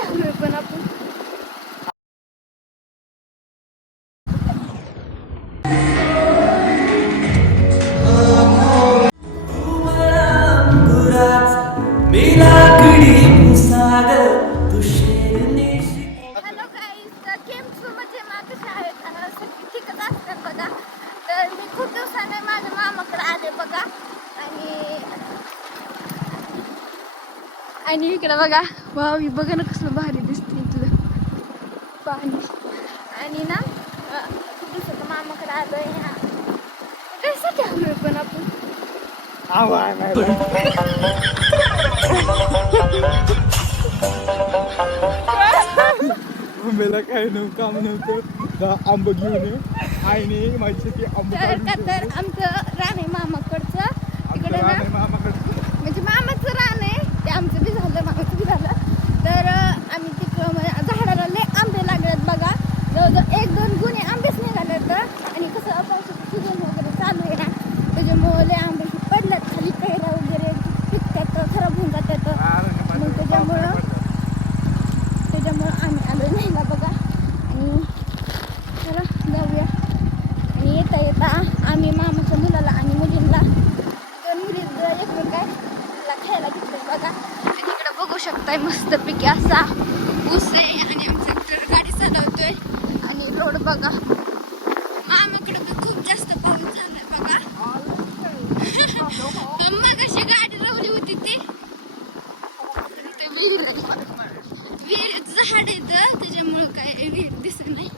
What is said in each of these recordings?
कशासाठी आलोय पण आणि इकडं बघा वाव ही बघा ना कसलं भारी दिसते इथलं. पाणी. आणि ना दिवसाचं मामाकडे आलोय ना कशासाठी आलोय पण आपण? आंब्याला काय नव्हतं काम नव्हतं. आंब घेऊन आईने माझी आंब तर. आमचं रान आहे मामाकडचं आहे मामाकडचं. म्हणजे मामाचं रान आहे ते आमचं बी झालं मामाचं बी झालं तर अं, आम्ही तिकडं म्हणजे झाडाला लय आंबे लागलेत बघा जवळजवळ एक दोन गुन्हे आंबेच निघाले तर आणि कसं पावसाचं सीझन वगैरे चालू आहे ना त्याच्यामुळे लय आंबे पडल्यात खाली पेहरा वगैरे पिकतात खराब होऊन जातात अरे मग त्याच्यामुळं त्याच्यामुळं आम्ही आलो न्यायला बघा आणि चला जाऊया आणि येता येता आम्ही मामाच्या मुलाला आणि मुलींना दोन मुली एकमेकाला खायला घेतलं बघा आणि इकडे काय मस्त मस्तपैकी असा ऊस आहे आणि आमचा इकडं गाडी चालवतोय. आणि रोड बघा. मामाकडे पण खूप जास्त पाऊस झालाय बघा. मग अशी गाडी लावली होती ती. ते विहिरीला विहीर झाड येतं त्याच्यामुळं काय विहीर दिसत नाही.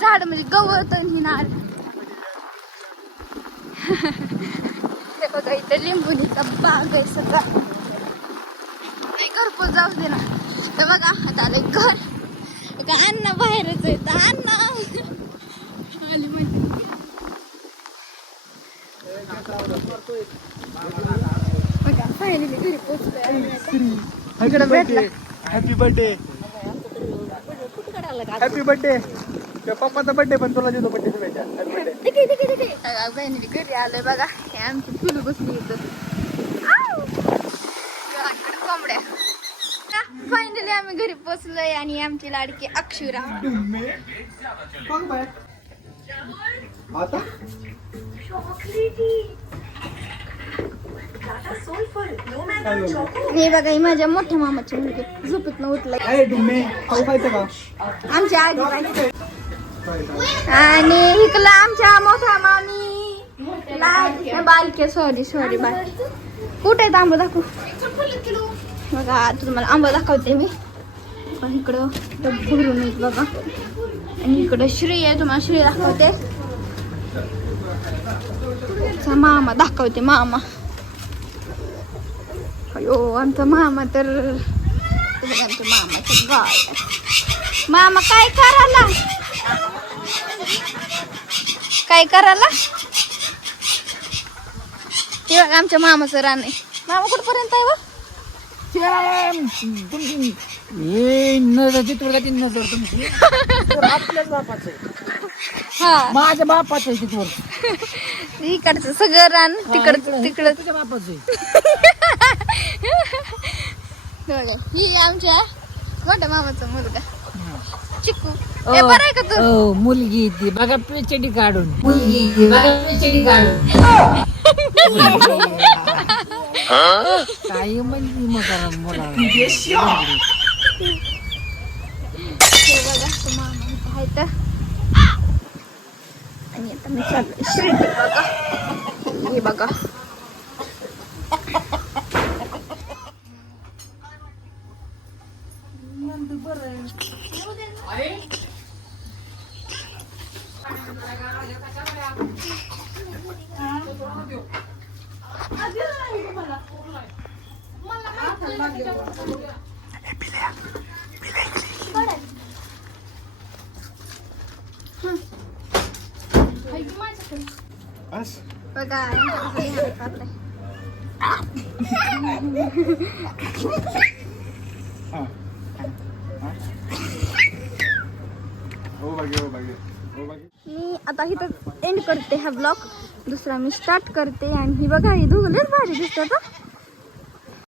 झाड म्हणजे गवत आणि नार. हे बघा इथं लिंबुनीचा बाग आहे सगळा. जाऊ दे ना. तर बघा आता आलं घर. का अण्णा बाहेरच आहे तर अण्णा. आली घरी भेटला. हॅपी बर्थडे हॅपी बर्थडे पप्पाचा बर्थडे पण तुला देतो बर्थडे घरी आलोय बघा. हे आमची फुलं बसली इथं आऊ! बघा, इकडं कोंबड्या फायनली आम्ही घरी पोचलोय आणि आमची लाडकी अक्षुरा. आता हे बघा ही माझ्या मोठ्या मामाची मुलगी. झोपेत न उठलाय. अरे डुम्मे आमच्या आजी आणि इकडला आमच्या मोठ्या मामी. लाड बालके सॉरी सॉरी बालकी. कुठे आहेत आंबा दाखवू. बघा आता तुम्हाला आंबा दाखवते मी. पण इकडं भरून आहेत बघा. आणि इकडं श्री आहे तुम्हाला श्री दाखवते. मामा दाखवते मामा. अयो आमचा मामा तर आमच्या मामाचं गाय मामा काय करायला? काय करायला? हे बघा आमच्या मामाचं रान आहे. मामा कुठपर्यंत आहे हे. हा. माझ्या बापाचं आहे तिथवर. इकडचं सगळं रान तिकडं तिकडं. तुझ्या बापाचं आहे. हे बघा ही आमच्या मोठ्या मामाचा मुलगा. चिकू हो. हे बरं आहे का तू? हो मुलगी ती. बघा पेचडी काढून. मुलगी ती. बघा पेचडी काढून. काही म्हणजे मग मुला हे बघा तो मामा इथं आहे तर आणि आता मी चाललोय शिर्डी बघा हे बघा बस बघा यांच्याकडे हे हातात आहे. हा हो बागे हो बागे हो बागे मी आता इथं एंड करते हा ब्लॉग दुसरा मी स्टार्ट करते. आणि ही बघा ही दोघं भारी दिसतात